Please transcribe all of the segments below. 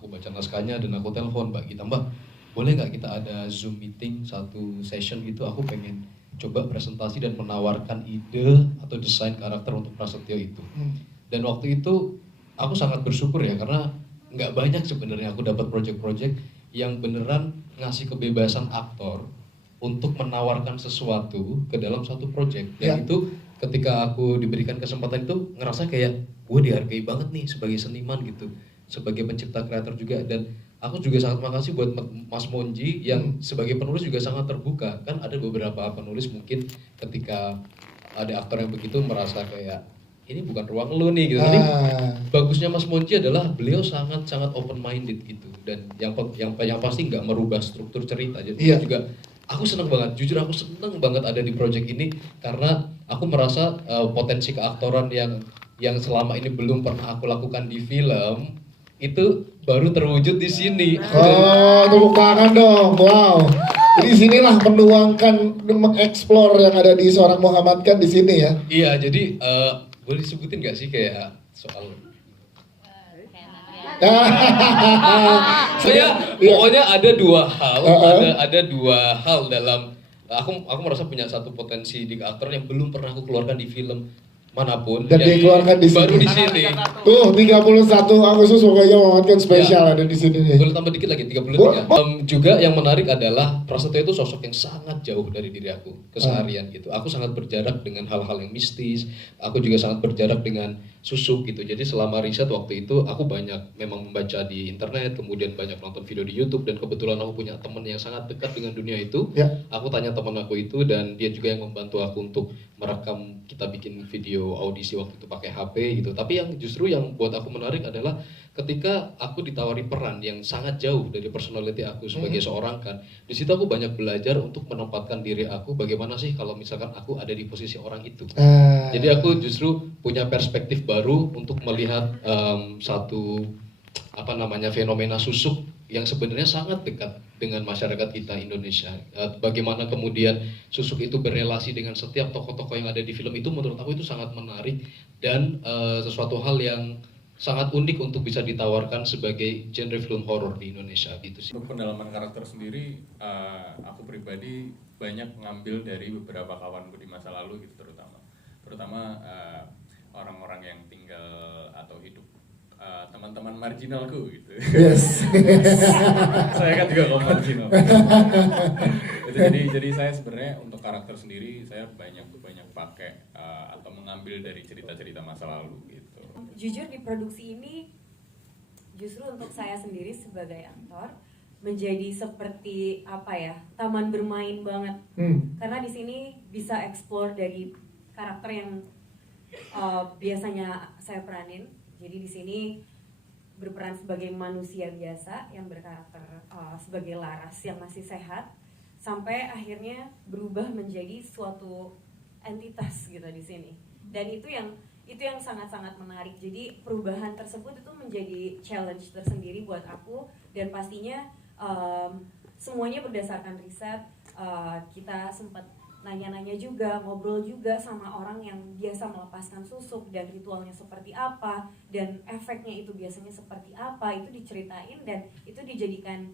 Aku baca naskahnya dan aku telepon Mbak Gita, Mbak boleh nggak kita ada Zoom meeting satu session gitu, aku pengen coba presentasi dan menawarkan ide atau desain karakter untuk Prasetyo itu. Dan waktu itu aku sangat bersyukur ya, karena nggak banyak sebenarnya aku dapat project-project yang beneran ngasih kebebasan aktor untuk menawarkan sesuatu ke dalam satu project. Dan itu ketika aku diberikan kesempatan itu ngerasa kayak gue dihargai banget nih sebagai seniman gitu, sebagai pencipta kreator juga. Dan aku juga sangat makasih buat Mas Monji yang sebagai penulis juga sangat terbuka. Kan ada beberapa penulis mungkin ketika ada aktor yang begitu merasa kayak ini bukan ruang lu nih gitu. Tapi bagusnya Mas Monji adalah beliau sangat open minded gitu, dan yang pasti nggak merubah struktur cerita. Jadi juga aku seneng banget, jujur aku seneng banget ada di project ini karena aku merasa potensi keaktoran yang selama ini belum pernah aku lakukan di film itu baru terwujud di sini. Oh, tepuk tangan dong. Wow. Jadi sinilah menuangkan, mengeksplor yang ada di seorang Muhammad kan di sini ya. Iya, jadi boleh disebutin nggak sih kayak soal pokoknya ada dua hal, ada dua hal dalam aku merasa punya satu potensi di aktor yang belum pernah aku keluarkan di film manapun, dan dikeluarkan di baru sini. Di sini. Tuh 31 Agustus pokoknya Muhammad kan spesial ada di sini nih. Boleh tambah dikit lagi 33. Juga yang menarik adalah Prasetyo itu sosok yang sangat jauh dari diri aku keseharian gitu. Aku sangat berjarak dengan hal-hal yang mistis. Aku juga sangat berjarak dengan susuk gitu. Jadi selama riset waktu itu aku banyak memang membaca di internet, kemudian banyak nonton video di YouTube, dan kebetulan aku punya teman yang sangat dekat dengan dunia itu. Aku tanya teman aku itu dan dia juga yang membantu aku untuk merekam, kita bikin video audisi waktu itu pakai HP gitu. Tapi yang justru yang buat aku menarik adalah ketika aku ditawari peran yang sangat jauh dari personality aku sebagai seorang kan, di situ aku banyak belajar untuk menempatkan diri aku bagaimana sih kalau misalkan aku ada di posisi orang itu. Jadi aku justru punya perspektif baru untuk melihat satu fenomena susuk yang sebenarnya sangat dekat dengan masyarakat kita Indonesia. Bagaimana kemudian susuk itu berelasi dengan setiap tokoh-tokoh yang ada di film itu, menurut aku itu sangat menarik dan sesuatu hal yang sangat unik untuk bisa ditawarkan sebagai genre film horor di Indonesia gitu sih. Untuk pendalaman karakter sendiri, aku pribadi banyak ngambil dari beberapa kawanku di masa lalu gitu, terutama orang-orang yang tinggal atau hidup, teman-teman marginalku gitu. Yes. Saya kan juga kaum marginal. Jadi saya sebenarnya untuk karakter sendiri saya banyak pakai atau mengambil dari cerita-cerita masa lalu gitu. Jujur di produksi ini justru untuk saya sendiri sebagai aktor menjadi seperti taman bermain banget. Karena di sini bisa explore dari karakter yang biasanya saya peranin. Jadi di sini berperan sebagai manusia biasa yang berkarakter sebagai Laras yang masih sehat, sampai akhirnya berubah menjadi suatu entitas gitu di sini. Dan itu yang sangat-sangat menarik. Jadi perubahan tersebut itu menjadi challenge tersendiri buat aku, dan pastinya semuanya berdasarkan riset. Kita sempat nanya-nanya juga, ngobrol juga sama orang yang biasa melepaskan susuk dan ritualnya seperti apa dan efeknya itu biasanya seperti apa, itu diceritain dan itu dijadikan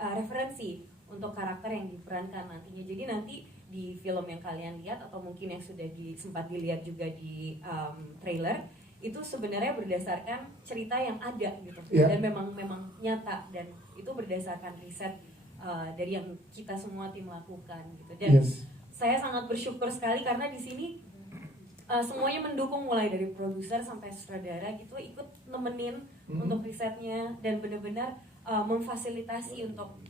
referensi untuk karakter yang diperankan nantinya. Jadi nanti di film yang kalian lihat atau mungkin yang sudah sempat dilihat juga di trailer, itu sebenarnya berdasarkan cerita yang ada gitu, dan memang nyata, dan itu berdasarkan riset dari yang kita semua tim lakukan gitu. Dan saya sangat bersyukur sekali karena di sini semuanya mendukung, mulai dari produser sampai sutradara gitu, ikut nemenin untuk risetnya dan benar-benar memfasilitasi untuk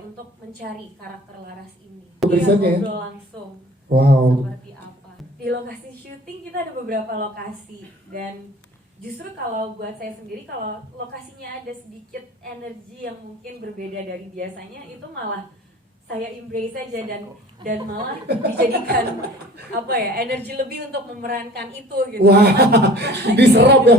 untuk mencari karakter Laras ini. Ngobrol langsung seperti apa. Di lokasi syuting kita ada beberapa lokasi, dan justru kalau buat saya sendiri, kalau lokasinya ada sedikit energi yang mungkin berbeda dari biasanya, itu malah saya embrace aja dan malah dijadikan energi lebih untuk memerankan itu gitu. Diserap ya.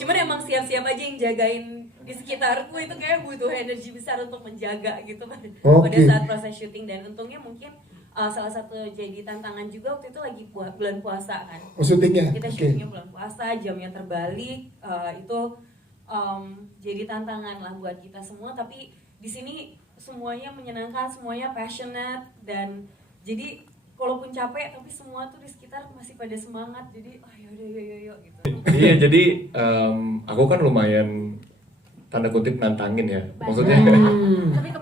Cuman emang siap-siap aja yang jagain di sekitarku, itu kayak butuh energi besar untuk menjaga gitu pada saat proses syuting. Dan untungnya mungkin salah satu jadi tantangan juga waktu itu lagi bulan puasa kan. Syutingnya? Kita syutingnya bulan puasa, jamnya terbalik, itu jadi tantangan lah buat kita semua, tapi di sini semuanya menyenangkan, semuanya passionate, dan jadi walaupun capek tapi semua tuh di sekitar masih pada semangat, jadi oh yaudah yuk gitu. Iya, jadi aku kan lumayan tanda kutip nantangin ya. Maksudnya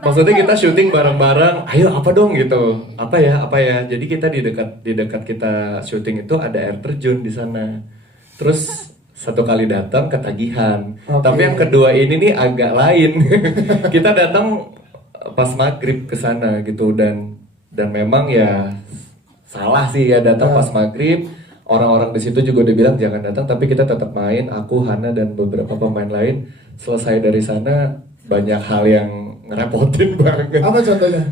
maksudnya kita syuting bareng-bareng, ayo apa dong gitu. Apa ya. Jadi kita di dekat kita syuting itu ada air terjun di sana. Terus satu kali datang ketagihan. Tapi yang kedua ini nih agak lain. Kita datang pas maghrib ke sana gitu, dan memang ya salah sih ya datang pas maghrib. Orang-orang di situ juga udah bilang jangan datang, tapi kita tetap main. Aku, Hana, dan beberapa pemain lain. Selesai dari sana banyak hal yang ngerepotin banget. Apa contohnya?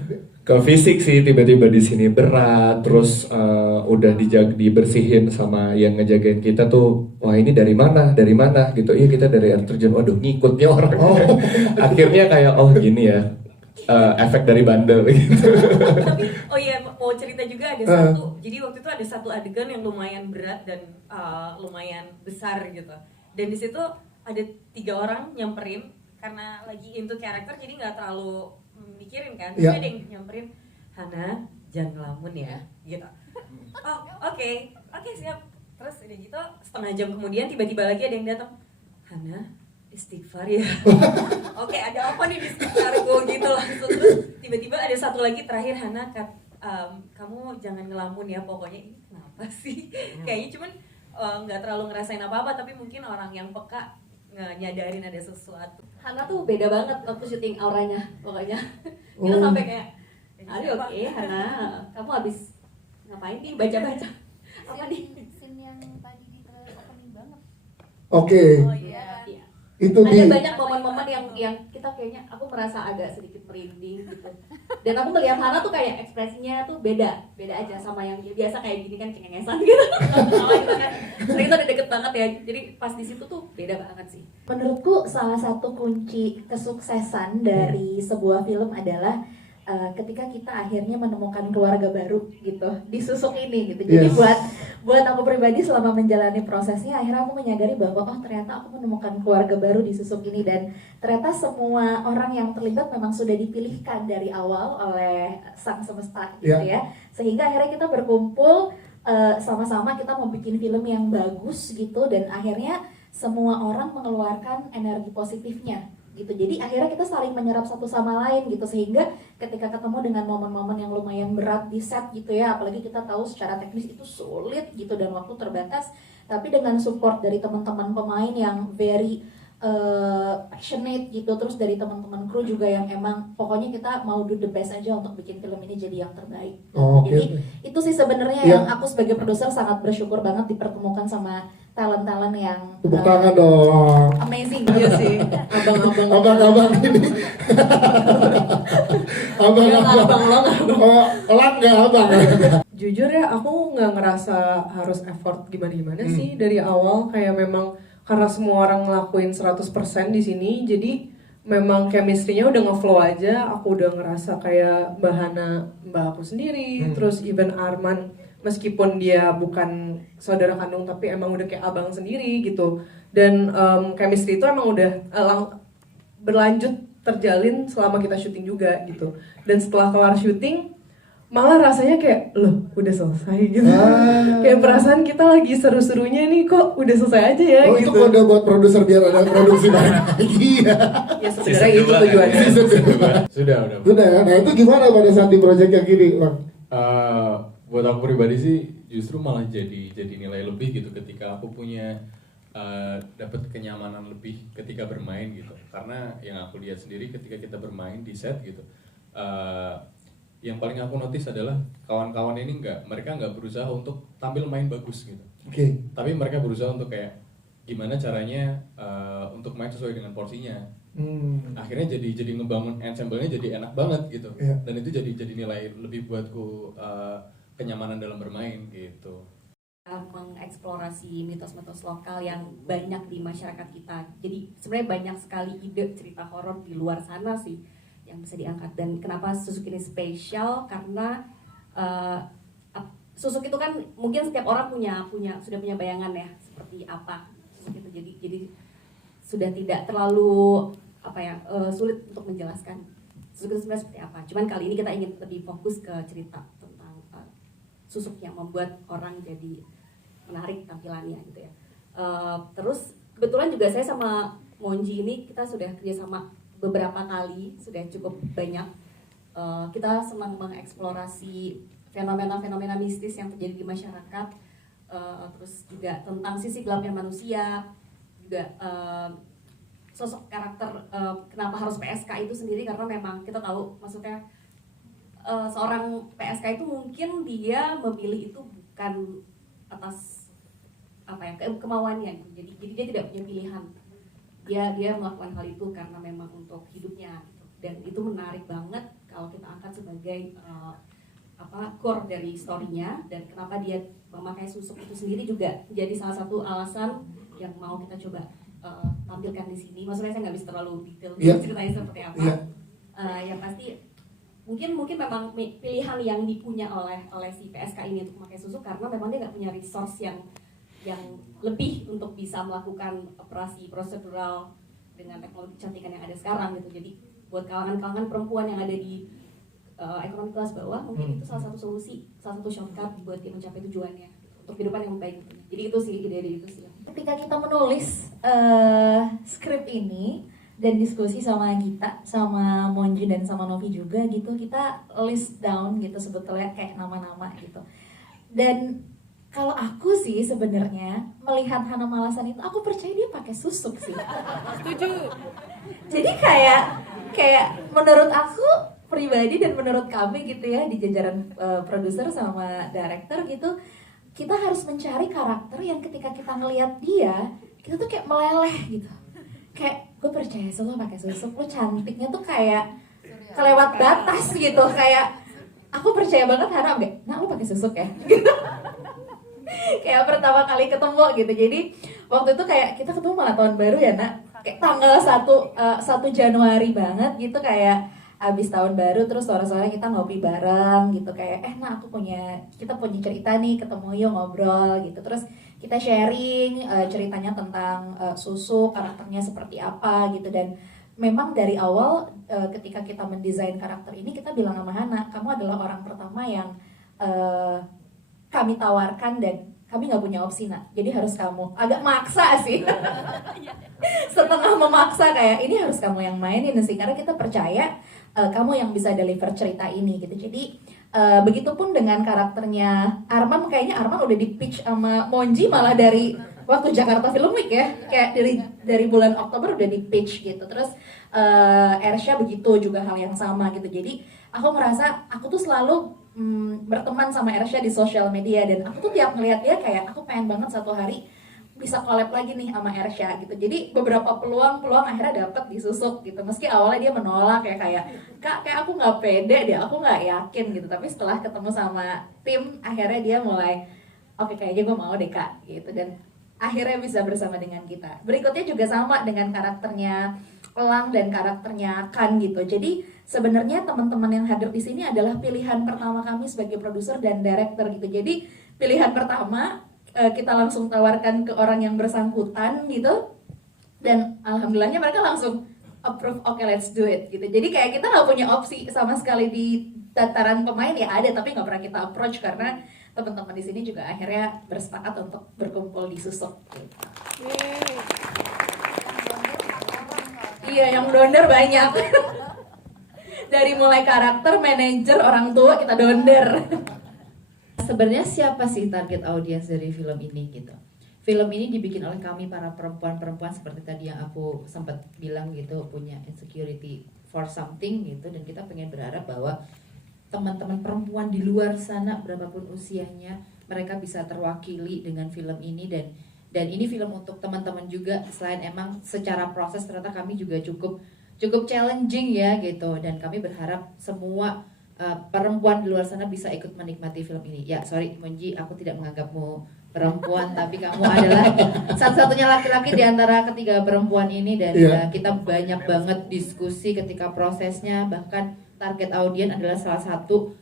Ke fisik sih, tiba-tiba di sini berat, terus udah dibersihin sama yang ngejagain kita tuh, wah ini dari mana gitu. Iya kita dari air terjun. Waduh, ngikutnya orang. Akhirnya kayak oh gini ya, efek dari bandel gitu. Tapi oh iya, mau cerita juga ada satu. Jadi waktu itu ada satu adegan yang lumayan berat dan lumayan besar gitu. Dan di situ ada 3 orang nyamperin karena lagi into karakter, jadi nggak terlalu mikirin kan. Tapi ada yang nyamperin, Hana jangan ngelamun ya gitu. Oh oke siap. Terus udah gitu setengah jam kemudian tiba-tiba lagi ada yang datang, Hana istighfar ya. Oke, ada apa nih di sekitarku gitu langsung. Terus tiba-tiba ada satu lagi terakhir, Hana kamu jangan ngelamun ya, pokoknya ini kenapa sih? Kayaknya cuman nggak terlalu ngerasain apa-apa, tapi mungkin orang yang peka nyadarin ada sesuatu. Hana tuh beda banget waktu syuting auranya, pokoknya kita sampai kayak, aduh oke, Hana, kamu habis ngapain nih, baca-baca apa nih? Scene yang tadi di trailer opening banget. Oke. Oh iya. Itu ada banyak momen-momen yang kita kayaknya aku merasa agak sedikit merinding gitu. Dan aku melihat Hana tuh kayak ekspresinya tuh beda aja sama yang biasa kayak gini kan cengengesan gitu. Sama gitu kan. Sering tuh udah deket banget ya. Jadi pas di situ tuh beda banget sih. Menurutku salah satu kunci kesuksesan dari sebuah film adalah ketika kita akhirnya menemukan keluarga baru gitu di Susuk ini gitu. Jadi buat aku pribadi selama menjalani prosesnya, akhirnya aku menyadari bahwa oh ternyata aku menemukan keluarga baru di Susuk ini, dan ternyata semua orang yang terlibat memang sudah dipilihkan dari awal oleh sang semesta gitu ya. Sehingga akhirnya kita berkumpul sama-sama kita mau bikin film yang bagus gitu, dan akhirnya semua orang mengeluarkan energi positifnya gitu. Jadi akhirnya kita saling menyerap satu sama lain gitu, sehingga ketika ketemu dengan momen-momen yang lumayan berat di set gitu ya, apalagi kita tahu secara teknis itu sulit gitu dan waktu terbatas, tapi dengan support dari teman-teman pemain yang very passionate gitu, terus dari teman-teman kru juga yang emang pokoknya kita mau do the best aja untuk bikin film ini jadi yang terbaik. Jadi itu sih sebenarnya yang aku sebagai produser sangat bersyukur banget dipertemukan sama talent-talent yang tepuk tangan dong. Amazing. Iya sih, abang-abang ini. abang-abang lo elak nggak abang? Jujur ya, aku nggak ngerasa harus effort gimana-gimana sih dari awal. Kayak memang karena semua orang ngelakuin 100% di sini, jadi memang chemistry-nya udah ngeflow aja. Aku udah ngerasa kayak Mbak Hana, mbak aku sendiri, terus even Arman, meskipun dia bukan saudara kandung tapi emang udah kayak abang sendiri gitu. Dan chemistry itu emang udah berlanjut terjalin selama kita syuting juga gitu. Dan setelah kelar syuting malah rasanya kayak loh udah selesai gitu. Kayak perasaan kita lagi seru-serunya nih, kok udah selesai aja ya gitu. Itu kode buat produser biar ada produksi banyak lagi ya. Ya sebenarnya itu tujuannya. Sudah. Nah itu gimana pada saat di project yang gini, Bang? Buat aku pribadi sih justru malah jadi nilai lebih gitu ketika aku punya dapat kenyamanan lebih ketika bermain gitu. Karena yang aku lihat sendiri ketika kita bermain di set gitu, yang paling aku notice adalah kawan-kawan ini mereka nggak berusaha untuk tampil main bagus gitu. Tapi mereka berusaha untuk kayak gimana caranya untuk main sesuai dengan porsinya. Akhirnya jadi ngebangun ensemble-nya jadi enak banget gitu. Dan itu jadi nilai lebih buatku kenyamanan dalam bermain gitu. Mengeksplorasi mitos-mitos lokal yang banyak di masyarakat kita. Jadi sebenarnya banyak sekali ide cerita horor di luar sana sih yang bisa diangkat. Dan kenapa Susuk ini spesial, karena Susuk itu kan mungkin setiap orang sudah punya bayangan ya seperti apa Susuk itu. Jadi sudah tidak terlalu sulit untuk menjelaskan susuk itu sebenarnya seperti apa. Cuman kali ini kita ingin lebih fokus ke cerita tentang susuk yang membuat orang jadi menarik tampilannya gitu ya. Terus kebetulan juga saya sama Monji ini kita sudah kerjasama beberapa kali, sudah cukup banyak. Kita senang mengeksplorasi fenomena-fenomena mistis yang terjadi di masyarakat, terus juga tentang sisi gelapnya manusia, juga sosok karakter kenapa harus PSK itu sendiri, karena memang kita tahu maksudnya seorang PSK itu mungkin dia memilih itu bukan atas kemauannya gitu. Jadi dia tidak punya pilihan, dia melakukan hal itu karena memang untuk hidupnya gitu. Dan itu menarik banget kalau kita angkat sebagai core dari story-nya, dan kenapa dia memakai susuk itu sendiri juga jadi salah satu alasan yang mau kita coba tampilkan di sini. Maksudnya saya nggak bisa terlalu detail ceritanya seperti apa. Yang pasti mungkin memang pilihan yang dipunya oleh si PSK ini untuk memakai susuk karena memang dia nggak punya resource yang lebih untuk bisa melakukan operasi prosedural dengan teknologi kecantikan yang ada sekarang gitu. Jadi buat kalangan perempuan yang ada di ekonomi kelas bawah, mungkin itu salah satu solusi, salah satu shortcut buat dia mencapai tujuannya untuk kehidupan yang baik. Jadi itu sih ide itu sih. Ketika kita menulis skrip ini dan diskusi sama Gita, sama Monji dan sama Novi juga gitu, kita list down gitu sebetulnya kayak nama-nama gitu. Dan kalau aku sih sebenarnya melihat Hana Malasan itu, aku percaya dia pakai susuk sih. Setuju. Jadi kayak menurut aku pribadi dan menurut kami gitu ya di jajaran produser sama director gitu, kita harus mencari karakter yang ketika kita ngelihat dia, kita tuh kayak meleleh gitu. Kayak gue percaya lo pakai susuk, lo cantiknya tuh kayak kelewat batas gitu. Kayak aku percaya banget Hana, nah lo pakai susuk ya gitu. Kayak pertama kali ketemu gitu. Jadi waktu itu kayak kita ketemu malah tahun baru ya nak, kayak tanggal 1 Januari banget gitu, kayak abis tahun baru terus sore-sore kita ngopi bareng gitu, kayak nah kita punya cerita nih, ketemu yuk ngobrol gitu. Terus kita sharing ceritanya tentang susuk, karakternya seperti apa gitu. Dan memang dari awal ketika kita mendesain karakter ini, kita bilang sama Hana, kamu adalah orang pertama yang kami tawarkan dan kami nggak punya opsi nak, jadi harus kamu. Agak maksa sih, setengah memaksa, kayak ini harus kamu yang mainin sih, karena kita percaya kamu yang bisa deliver cerita ini gitu. Jadi begitupun dengan karakternya Arman, kayaknya Arman udah di pitch sama Monji malah dari waktu Jakarta Film Week ya, kayak dari bulan Oktober udah di pitch gitu. Terus Ersha begitu juga hal yang sama gitu. Jadi aku merasa aku tuh selalu berteman sama Ersha di sosial media, dan aku tuh tiap ngeliat dia kayak aku pengen banget satu hari bisa collab lagi nih sama Ersha gitu. Jadi beberapa peluang akhirnya dapet di susuk gitu. Meski awalnya dia menolak kayak kak, kayak aku nggak pede deh, aku nggak yakin gitu. Tapi setelah ketemu sama tim, akhirnya dia mulai oke, kayaknya gue mau deh kak gitu. Dan akhirnya bisa bersama dengan kita. Berikutnya juga sama dengan karakternya Elang dan karakternya Kan gitu. Jadi sebenarnya teman-teman yang hadir di sini adalah pilihan pertama kami sebagai produser dan director gitu. Jadi pilihan pertama kita langsung tawarkan ke orang yang bersangkutan gitu, dan alhamdulillahnya mereka langsung approve, oke let's do it gitu. Jadi kayak kita nggak punya opsi sama sekali di tataran pemain, ya ada tapi nggak pernah kita approach karena teman-teman di sini juga akhirnya bersepakat untuk berkumpul di susuk. Iya, yang donder banyak. Dari mulai karakter, manajer, orang tua kita donder. Sebenarnya siapa sih target audiens dari film ini gitu? Film ini dibikin oleh kami para perempuan-perempuan seperti tadi yang aku sempat bilang gitu, punya insecurity for something gitu, dan kita pengen berharap bahwa teman-teman perempuan di luar sana berapapun usianya, mereka bisa terwakili dengan film ini. Dan ini film untuk teman-teman juga, selain emang secara proses ternyata kami juga cukup challenging ya gitu, dan kami berharap semua perempuan di luar sana bisa ikut menikmati film ini. Ya sorry Monji, aku tidak menganggapmu perempuan, tapi kamu adalah satu-satunya laki-laki di antara ketiga perempuan ini. Dan kita banyak banget diskusi ketika prosesnya, bahkan target audiens adalah salah satu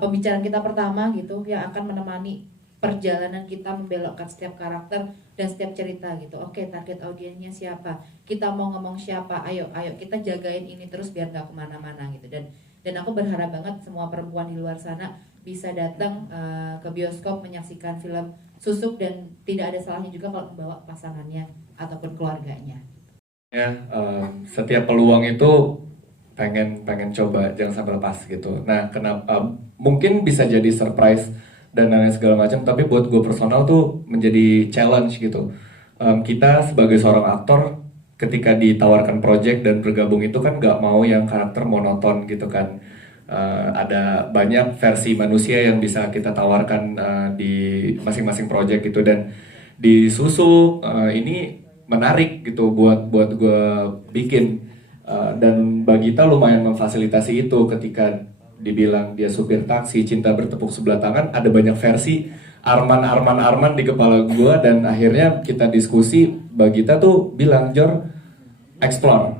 pembicaraan kita pertama gitu, yang akan menemani perjalanan kita membelokkan setiap karakter dan setiap cerita gitu. Oke, target audiensnya siapa, kita mau ngomong siapa, ayo kita jagain ini terus biar gak kemana-mana gitu. Dan aku berharap banget semua perempuan di luar sana bisa datang ke bioskop menyaksikan film Susuk, dan tidak ada salahnya juga kalau membawa pasangannya ataupun keluarganya. Ya, setiap peluang itu pengen coba, jangan sampai lepas gitu. Nah, kenapa mungkin bisa jadi surprise dan lain segala macam, tapi buat gue personal tuh menjadi challenge gitu. Kita sebagai seorang aktor ketika ditawarkan project dan bergabung itu kan nggak mau yang karakter monoton gitu kan. Ada banyak versi manusia yang bisa kita tawarkan di masing-masing project gitu, dan di Susuk ini menarik gitu buat gue bikin. Dan Bagita lumayan memfasilitasi itu ketika dibilang dia supir taksi, cinta bertepuk sebelah tangan, ada banyak versi Arman di kepala gue, dan akhirnya kita diskusi. Bagita tuh bilang, Jor, explore,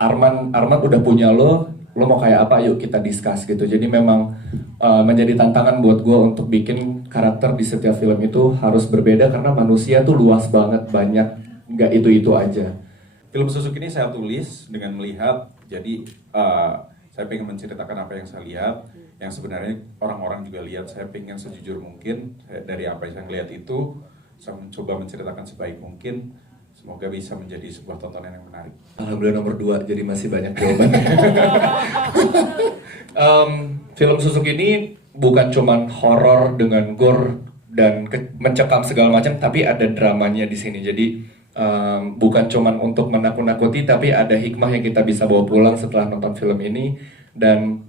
Arman udah punya lo mau kayak apa, yuk kita discuss gitu. Jadi memang menjadi tantangan buat gue untuk bikin karakter di setiap film itu harus berbeda, karena manusia tuh luas banget, banyak, nggak itu aja. Film Susuk ini saya tulis dengan melihat, jadi saya pengen menceritakan apa yang saya lihat, yang sebenarnya orang-orang juga lihat. Saya pengen sejujur mungkin dari apa yang saya lihat itu, saya mencoba menceritakan sebaik mungkin. Semoga bisa menjadi sebuah tontonan yang menarik. Alhamdulillah nomor 2, jadi masih banyak jawaban. Film Susuk ini bukan cuman horor dengan gore dan mencekam segala macam, tapi ada dramanya di sini. Jadi bukan cuman untuk menakut-nakuti, tapi ada hikmah yang kita bisa bawa pulang setelah nonton film ini. Dan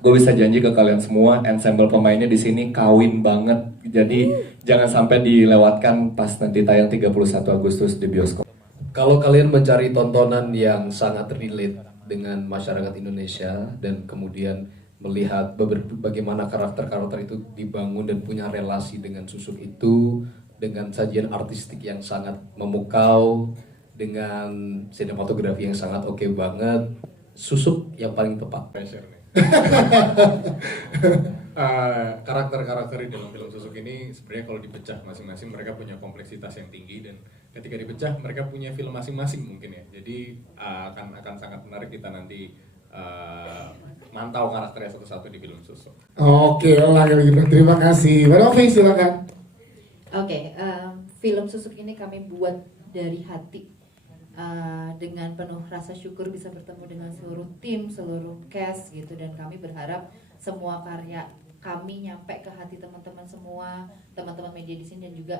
gue bisa janji ke kalian semua, ensemble pemainnya di sini kawin banget. Jadi jangan sampai dilewatkan pas nanti tayang 31 Agustus di bioskop. Kalau kalian mencari tontonan yang sangat relate dengan masyarakat Indonesia dan kemudian melihat bagaimana karakter-karakter itu dibangun dan punya relasi dengan Susuk itu, dengan sajian artistik yang sangat memukau, dengan sinematografi yang sangat oke banget, Susuk yang paling tepat. Karakter-karakter di dalam film Susuk ini sebenarnya kalau dipecah masing-masing mereka punya kompleksitas yang tinggi, dan ketika dipecah mereka punya film masing-masing mungkin ya. Jadi akan sangat menarik kita nanti mantau karakternya satu-satu di film Susuk. Oke, lah gitu. Terima kasih. Mbak Novi, silakan. Oke, film Susuk ini kami buat dari hati, dengan penuh rasa syukur bisa bertemu dengan seluruh tim, seluruh cast gitu, dan kami berharap semua karya kami nyampe ke hati teman-teman semua, teman-teman media di sini, dan juga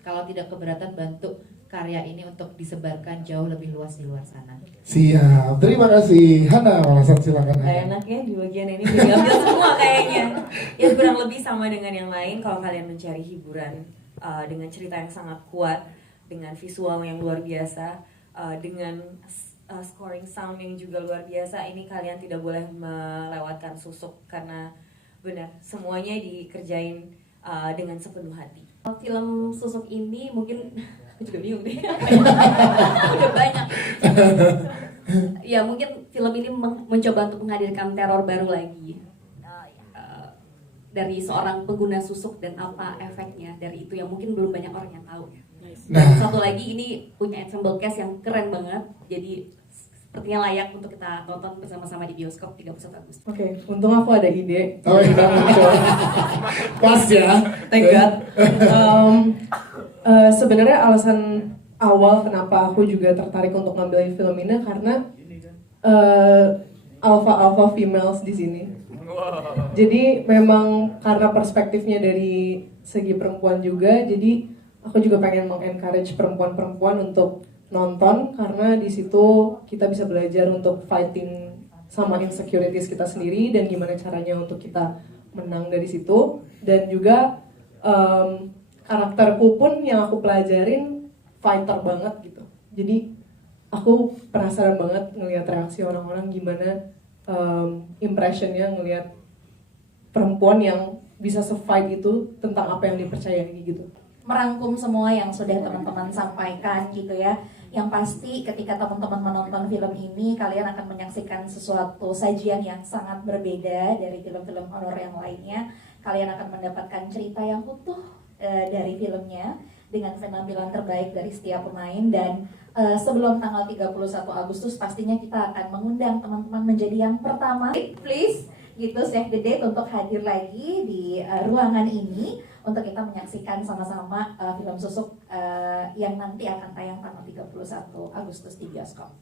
kalau tidak keberatan bantu karya ini untuk disebarkan jauh lebih luas di luar sana. Siap, terima kasih. Hana, Malasan silakan. Enaknya di bagian ini diambil semua kayaknya. Ya kurang lebih sama dengan yang lain. Kalau kalian mencari hiburan dengan cerita yang sangat kuat, dengan visual yang luar biasa, dengan scoring sound yang juga luar biasa, ini kalian tidak boleh melewatkan Susuk, karena benar semuanya dikerjain dengan sepenuh hati. Film Susuk ini mungkin aku juga bingung deh. Udah banyak. Ya mungkin film ini mencoba untuk menghadirkan teror baru lagi dari seorang pengguna Susuk dan apa efeknya dari itu yang mungkin belum banyak orang yang tahu. Dan satu lagi ini punya ensemble cast yang keren banget, jadi sepertinya layak untuk kita tonton bersama-sama di bioskop 31 Agustus. Oke, untung aku ada ide. Oh iya, pas ya. Thank God. Sebenarnya alasan awal kenapa aku juga tertarik untuk ngambilin film ini karena alpha females di sini. Jadi memang karena perspektifnya dari segi perempuan juga, jadi aku juga pengen mengencourage perempuan-perempuan untuk nonton, karena di situ kita bisa belajar untuk fighting sama insecurities kita sendiri dan gimana caranya untuk kita menang dari situ. Dan juga karakterku pun yang aku pelajarin fighter banget gitu. Jadi aku penasaran banget ngelihat reaksi orang-orang gimana impressionnya ngelihat perempuan yang bisa se-fight itu tentang apa yang dipercayai gitu. merangkum semua yang sudah teman-teman sampaikan gitu ya. Yang pasti ketika teman-teman menonton film ini, kalian akan menyaksikan sesuatu sajian yang sangat berbeda dari film-film horor yang lainnya. Kalian akan mendapatkan cerita yang utuh dari filmnya dengan penampilan terbaik dari setiap pemain. Dan sebelum tanggal 31 Agustus pastinya kita akan mengundang teman-teman menjadi yang pertama. Please gitu save the date untuk hadir lagi di ruangan ini untuk kita menyaksikan sama-sama film Susuk yang nanti akan tayang tanggal 31 Agustus di bioskop.